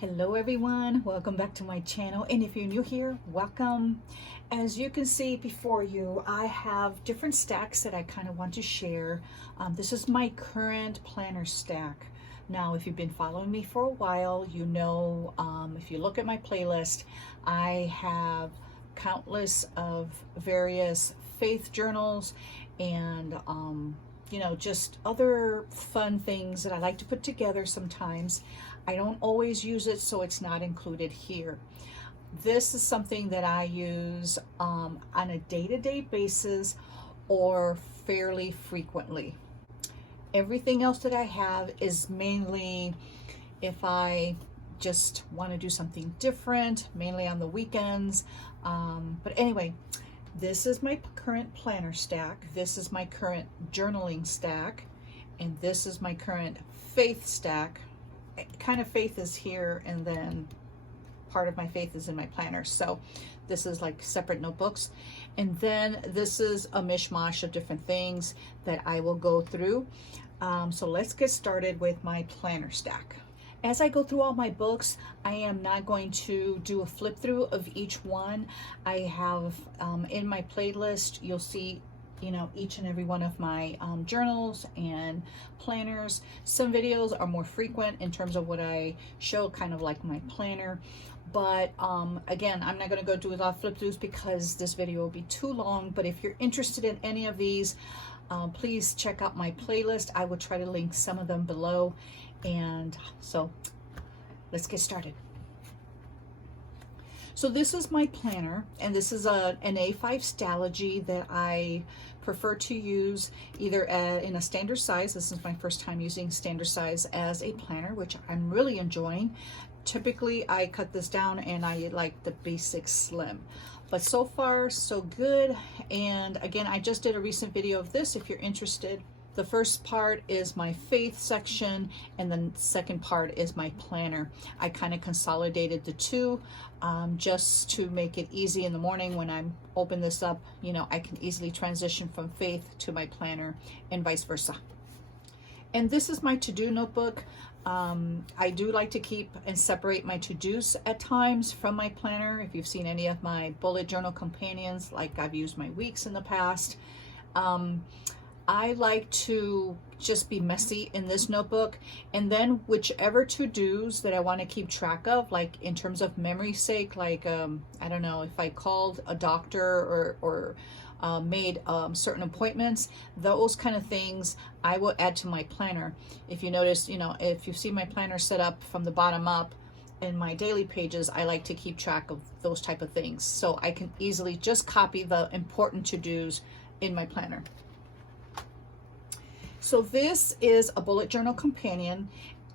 Hello everyone, welcome back to my channel, and if you're new here, welcome. As you can see before you, I have different stacks that I kind of want to share. This is my current planner stack. Now, if you've been following me for a while, you know, if you look at my playlist, I have countless of various faith journals and you know, just other fun things that I like to put together sometimes. I don't always use it, so it's not included here. This is something that I use on a day-to-day basis or fairly frequently. Everything else that I have is mainly if I just want to do something different, mainly on the weekends. But anyway, this is my current planner stack. This is my current journaling stack. And this is my current faith stack. Kind of faith is here, and then part of my faith is in my planner. So this is like separate notebooks. And then this is a mishmash of different things that I will go through. So let's get started with my planner stack. As I go through all my books, I am not going to do a flip through of each one. I have in my playlist, you'll see, you know, each and every one of my journals and planners. Some videos are more frequent in terms of what I show, kind of like my planner. But again, I'm not going to go do a lot of flip throughs because this video will be too long. But if you're interested in any of these, please check out my playlist. I will try to link some of them below. And so let's get started. So this is my planner, and this is an A5 Stalogy that I prefer to use either in a standard size. This is my first time using standard size as a planner, which I'm really enjoying. Typically I cut this down and I like the basic slim, but so far so good. And again, I just did a recent video of this if you're interested. The first part is my faith section, and the second part is my planner. I kind of consolidated the two just to make it easy in the morning when I'm open this up. You know, I can easily transition from faith to my planner and vice versa. And this is my to-do notebook. I do like to keep and separate my to-dos at times from my planner. If you've seen any of my bullet journal companions, like I've used my weeks in the past, I like to just be messy in this notebook, and then whichever to-dos that I want to keep track of, like in terms of memory's sake, like I don't know, if I called a doctor or made certain appointments, those kind of things I will add to my planner. If you notice, you know, if you see my planner set up from the bottom up in my daily pages, I like to keep track of those type of things, so I can easily just copy the important to-dos in my planner. So this is a bullet journal companion,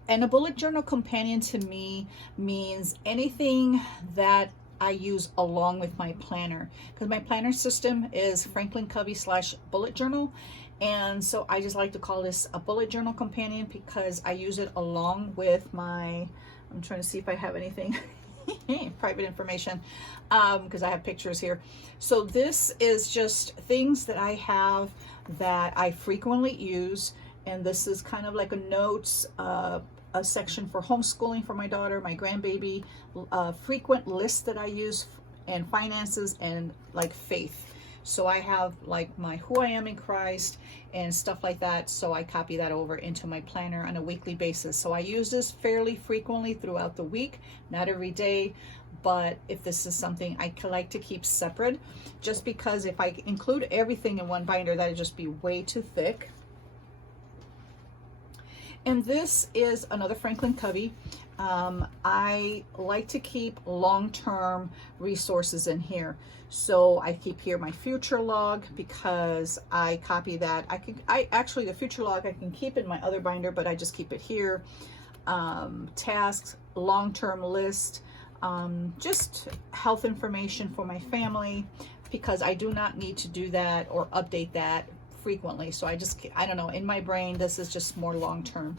and a bullet journal companion to me means anything that I use along with my planner, because my planner system is Franklin Covey / bullet journal. And so I just like to call this a bullet journal companion because I use it along with my, I'm trying to see if I have anything private information, because I have pictures here. So this is just things that I have that I frequently use, and this is kind of like a notes, a section for homeschooling for my daughter, my grandbaby, frequent lists that I use, and finances, and like faith. So I have like my who I am in Christ and stuff like that, so I copy that over into my planner on a weekly basis. So I use this fairly frequently throughout the week, not every day, but if this is something I like to keep separate, just because if I include everything in one binder, that would just be way too thick. And this is another Franklin Covey. I like to keep long-term resources in here. So I keep here my future log because I copy that. Actually the future log I can keep in my other binder, but I just keep it here. Tasks, long-term list, just health information for my family, because I do not need to do that or update that frequently. So I don't know, in my brain, this is just more long-term.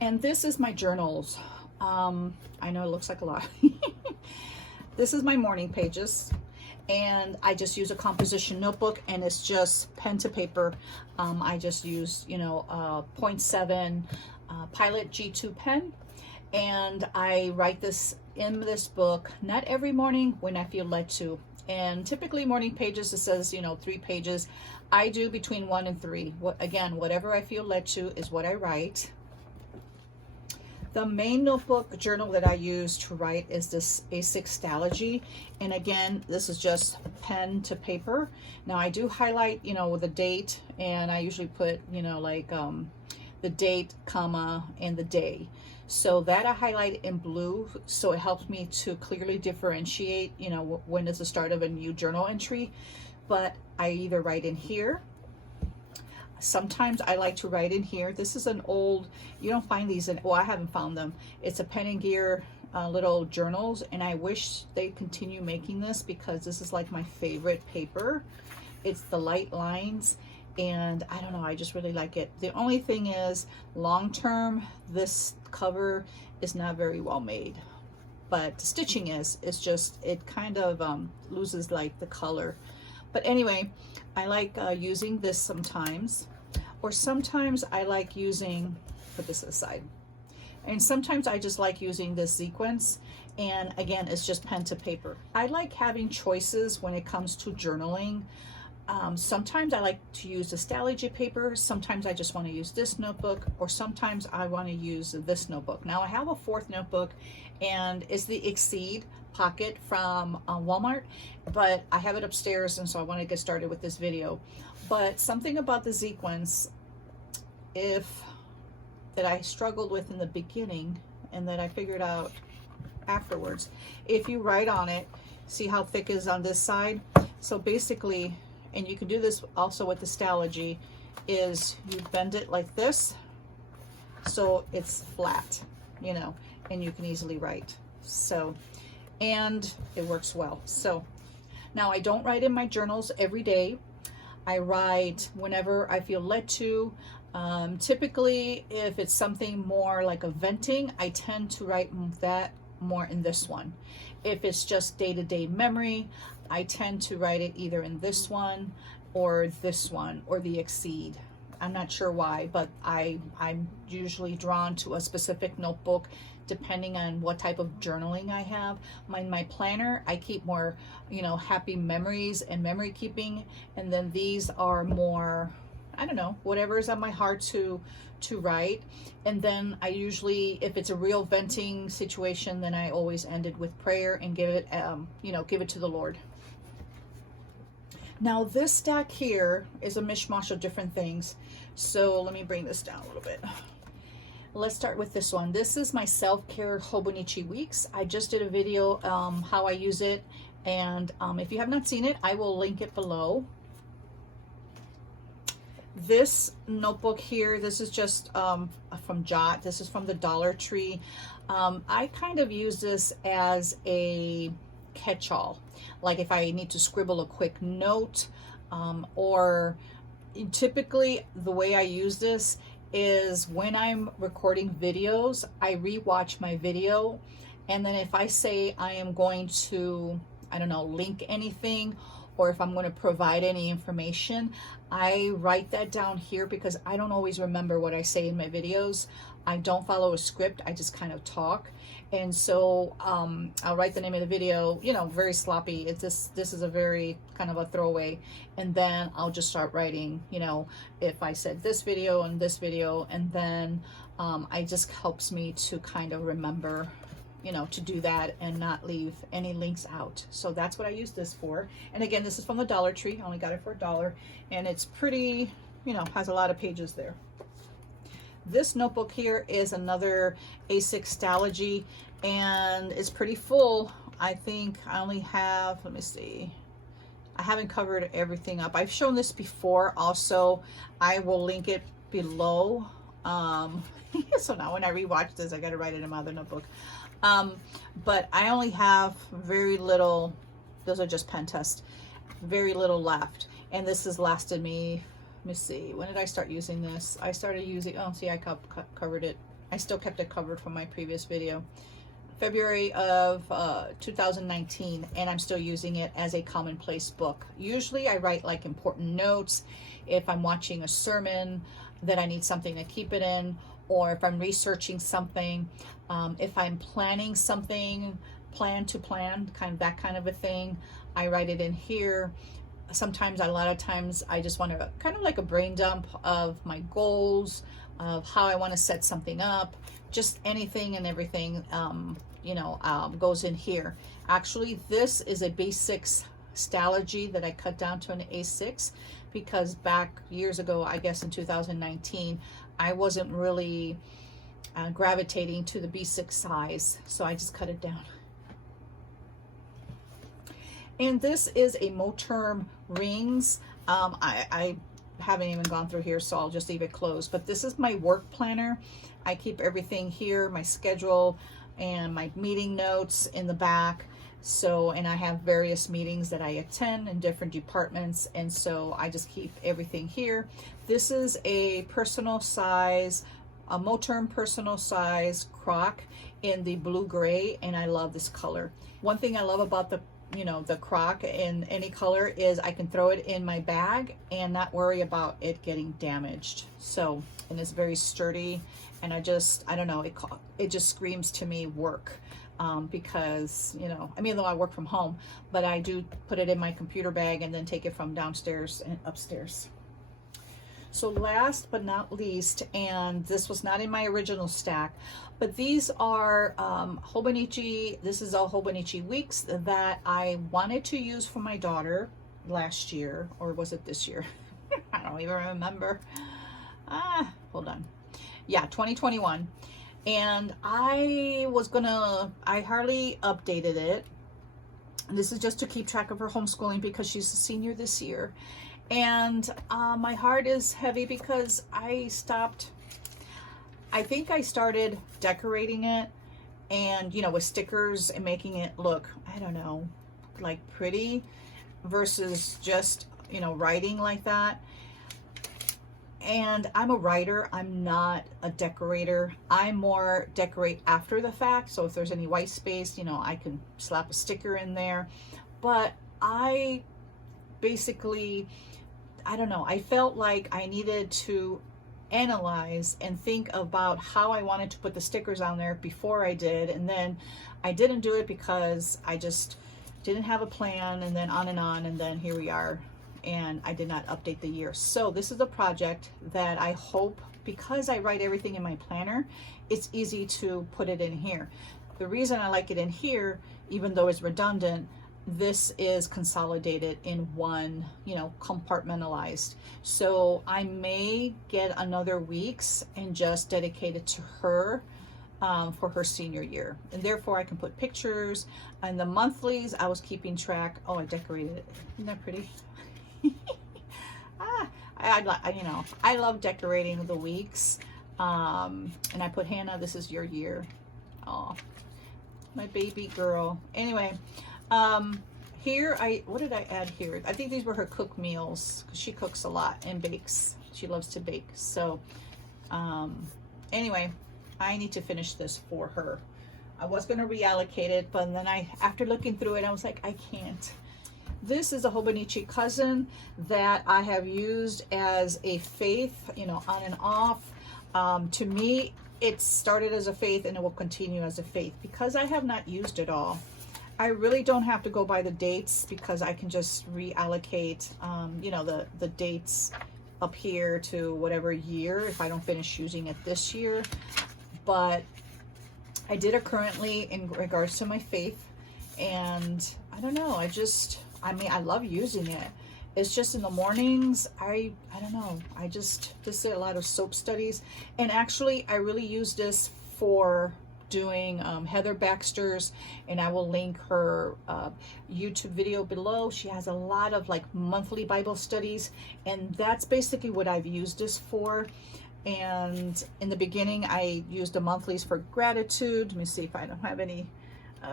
And this is my journals. I know it looks like a lot. This is my morning pages, and I just use a composition notebook, and it's just pen to paper. I just use, you know, 0.7 Pilot G2 pen, And I write this in this book, not every morning, when I feel led to. And typically morning pages, it says, you know, 3 pages. I do between 1 and 3. Again, whatever I feel led to is what I write. The main notebook journal that I use to write is this A6 Stalogy. And again, this is just pen to paper. Now I do highlight, you know, with the date, and I usually put, you know, like the date, comma, and the day. So that I highlight in blue, so it helps me to clearly differentiate, you know, when is the start of a new journal entry. But I either write in here. Sometimes I like to write in here. This is an old, you don't find these in, well, I haven't found them. It's a Pen and Gear little journals, and I wish they continue making this because this is like my favorite paper. It's the light lines, and I don't know, I just really like it. The only thing is, long term, this cover is not very well made, but the stitching is, it's just, it kind of loses like the color. But anyway, I like using this sometimes, or sometimes I like using, put this aside, and sometimes I just like using this sequence, and again, it's just pen to paper. I like having choices when it comes to journaling. Sometimes I like to use the Stalogy paper, sometimes I just want to use this notebook, or sometimes I want to use this notebook. Now I have a 4th notebook, and it's the Exceed Pocket from Walmart, but I have it upstairs, and so I want to get started with this video. But something about the sequence, that I struggled with in the beginning, and that I figured out afterwards, if you write on it, see how thick it is on this side? So basically, and you can do this also with the Stalogy, is you bend it like this, so it's flat, you know, and you can easily write. So, and it works well. So now I don't write in my journals every day. I write whenever I feel led to. Typically, if it's something more like a venting, I tend to write that more in this one. If it's just day-to-day memory, I tend to write it either in this one, or the Exceed. I'm not sure why, but I'm usually drawn to a specific notebook depending on what type of journaling I have. In my planner, I keep more, you know, happy memories and memory keeping, and then these are more, I don't know, whatever is on my heart to write. And then I usually, if it's a real venting situation, then I always end it with prayer and give it, you know, give it to the Lord. Now this stack here is a mishmash of different things. So let me bring this down a little bit. Let's start with this one. This is my self-care Hobonichi Weeks. I just did a video how I use it, and if you have not seen it, I will link it below. This notebook here, this is just from Jot. This is from the Dollar Tree. I kind of use this as a catch-all. Like if I need to scribble a quick note, or typically the way I use this is when I'm recording videos, I rewatch my video, and then if I say I am going to, I don't know, link anything, or if I'm going to provide any information, I write that down here because I don't always remember what I say in my videos. I don't follow a script, I just kind of talk. And so I'll write the name of the video, you know, very sloppy. It's this is a very kind of a throwaway, and then I'll just start writing, you know, if I said this video and this video, and then it just helps me to kind of remember, you know, to do that and not leave any links out. So that's what I use this for. And again, this is from the Dollar Tree. I only got it for $1, and it's pretty, you know, has a lot of pages there. This notebook here is another A6 Stalogy, and it's pretty full. I think I only have, let me see, I haven't covered everything up. I've shown this before also. I will link it below. So now when I rewatch this, I got to write it in my other notebook. But I only have very little, those are just pen tests, very little left. And this has lasted me, let me see, when did I start using this? I started using, oh, see, I covered it. I still kept it covered from my previous video. February of 2019, and I'm still using it as a Commonplace book. Usually I write like important notes if I'm watching a sermon that I need something to keep it in, or if I'm researching something. If I'm planning something, plan to plan, kind of that kind of a thing, I write it in here. Sometimes, a lot of times, I just want to kind of like a brain dump of my goals, of how I want to set something up, just anything and everything, goes in here. Actually, this is a B6 Stalogy that I cut down to an A6 because back years ago, I guess in 2019, I wasn't really gravitating to the B6 size, so I just cut it down. And this is a Moterm rings. I haven't even gone through here, so I'll just leave it closed. But this is my work planner. I keep everything here, my schedule and my meeting notes in the back. So, and I have various meetings that I attend in different departments, and so I just keep everything here. This is a personal size, a Moterm personal size crock in the blue gray, and I love this color. One thing I love about the crock in any color is I can throw it in my bag and not worry about it getting damaged. So, and it's very sturdy, and I don't know, it just screams to me work. Because, I mean, though I work from home, but I do put it in my computer bag and then take it from downstairs and upstairs. So last but not least, and this was not in my original stack, but these are Hobonichi. This is all Hobonichi weeks that I wanted to use for my daughter last year, or was it this year? I don't even remember. Hold on. Yeah, 2021. And I hardly updated it. And this is just to keep track of her homeschooling because she's a senior this year. And my heart is heavy because I think I started decorating it and, with stickers and making it look, I don't know, like pretty versus just, writing like that. And I'm a writer, I'm not a decorator. I more decorate after the fact. So if there's any white space, I can slap a sticker in there. But I basically, I don't know, I felt like I needed to analyze and think about how I wanted to put the stickers on there before I did. And then I didn't do it because I just didn't have a plan, and then on, and then here we are. And I did not update the year. So this is a project that I hope, because I write everything in my planner, it's easy to put it in here. The reason I like it in here, even though it's redundant, this is consolidated in one, compartmentalized. So I may get another week's and just dedicate it to her for her senior year. And therefore I can put pictures. And the monthlies, I was keeping track. Oh, I decorated it. Isn't that pretty? I love decorating the weeks. And I put, Hannah, this is your year. Oh, my baby girl. Anyway, here what did I add here? I think these were her cook meals because she cooks a lot and bakes. She loves to bake. So anyway, I need to finish this for her. I was going to reallocate it, but then after looking through it, I was like, I can't. This is a Hobonichi cousin that I have used as a faith, on and off. To me, it started as a faith and it will continue as a faith because I have not used it all. I really don't have to go by the dates because I can just reallocate, the dates up here to whatever year if I don't finish using it this year. But I did it currently in regards to my faith, and I don't know, I love using it. It's just in the mornings, I don't know, this is a lot of soap studies. And actually, I really use this for doing Heather Baxter's, and I will link her YouTube video below. She has a lot of monthly Bible studies, and that's basically what I've used this for. And in the beginning, I used the monthlies for gratitude. Let me see if I don't have any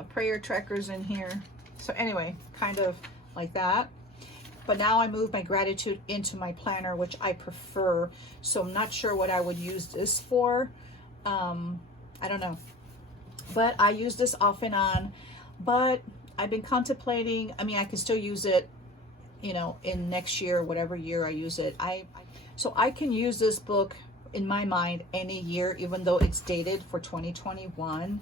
prayer trackers in here. So anyway, kind of like that. But now I move my gratitude into my planner, which I prefer. So I'm not sure what I would use this for. I don't know. But I use this off and on. But I've been contemplating, I can still use it, in next year, whatever year I use it. So I can use this book in my mind, any year, even though it's dated for 2021.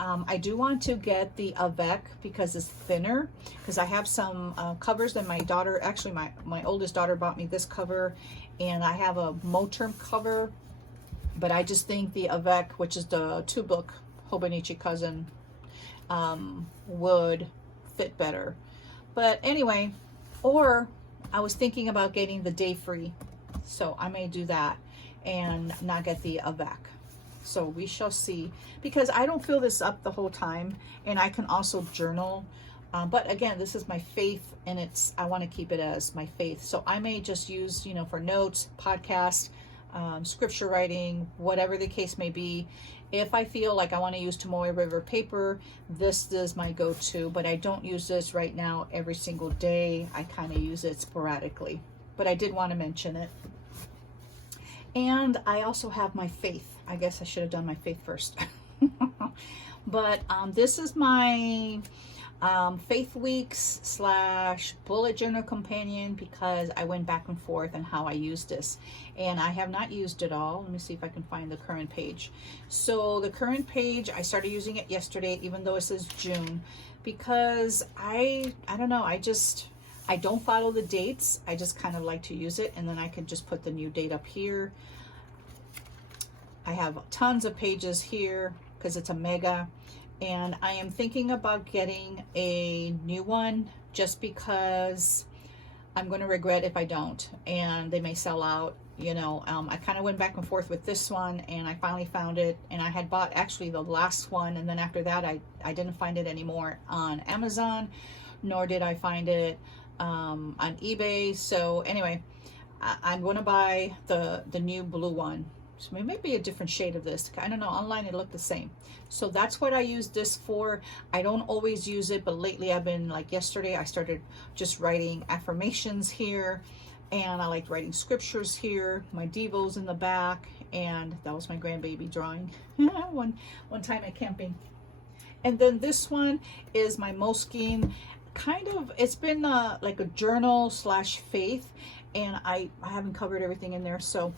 I do want to get the Avec because it's thinner, because I have some covers that my daughter, actually my oldest daughter bought me this cover, and I have a Moterm cover, but I just think the Avec, which is the 2-book Hobonichi cousin, would fit better. But anyway, or I was thinking about getting the Day Free, so I may do that and not get the Avec. So we shall see, because I don't fill this up the whole time, and I can also journal. But again, this is my faith, and I want to keep it as my faith. So I may just use, you know, for notes, podcasts, scripture writing, whatever the case may be. If I feel like I want to use Tomoe River paper, this is my go-to, but I don't use this right now every single day. I kind of use it sporadically, but I did want to mention it. And I also have my faith. I guess I should have done my faith first. But this is my Faith Weeks / bullet journal companion, because I went back and forth on how I use this, and I have not used it all. Let me see if I can find the current page. So the current page, I started using it yesterday, even though it says June, because I don't know, I don't follow the dates. I just kind of like to use it, and then I can just put the new date up here. I have tons of pages here because it's a mega, and I am thinking about getting a new one just because I'm going to regret if I don't, and they may sell out, you know. I kind of went back and forth with this one, and I finally found it, and I had bought actually the last one, and then after that I didn't find it anymore on Amazon, nor did I find it on eBay. So anyway, I'm going to buy the new blue one. So it may be a different shade of this. I don't know. Online it looked the same. So that's what I use this for. I don't always use it, but lately I've been, like yesterday, I started just writing affirmations here, and I liked writing scriptures here, my devos in the back, and that was my grandbaby drawing one time at camping. And then this one is my Moleskine. Kind of, it's been like a journal / faith, and I haven't covered everything in there. So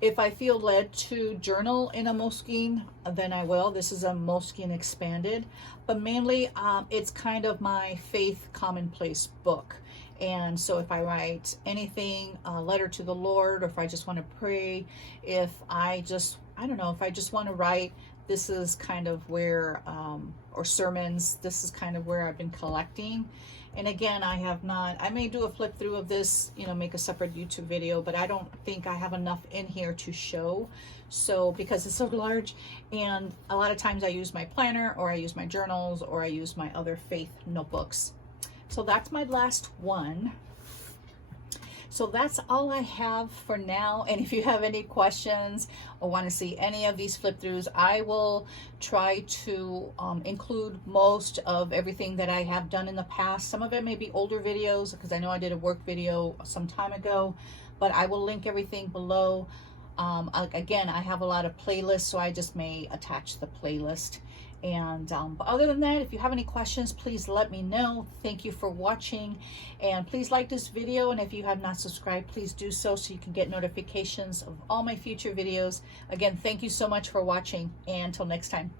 if I feel led to journal in a Moleskine, then I will. This is a Moleskine expanded, but mainly it's kind of my faith commonplace book. And so if I write anything, a letter to the Lord, or if I just want to pray, if I just want to write, this is kind of where, or sermons, this is kind of where I've been collecting. And again, I may do a flip through of this, you know, make a separate YouTube video, but I don't think I have enough in here to show. So, because it's so large, and a lot of times I use my planner, or I use my journals, or I use my other faith notebooks. So that's my last one. So that's all I have for now. And if you have any questions or want to see any of these flip throughs, I will try to include most of everything that I have done in the past. Some of it may be older videos, because I know I did a work video some time ago, but I will link everything below. Again, I have a lot of playlists, so I just may attach the playlist. And but other than that, if you have any questions, please let me know. Thank you for watching, and please like this video, and if you have not subscribed, please do so you can get notifications of all my future videos. Again, thank you so much for watching, and until next time.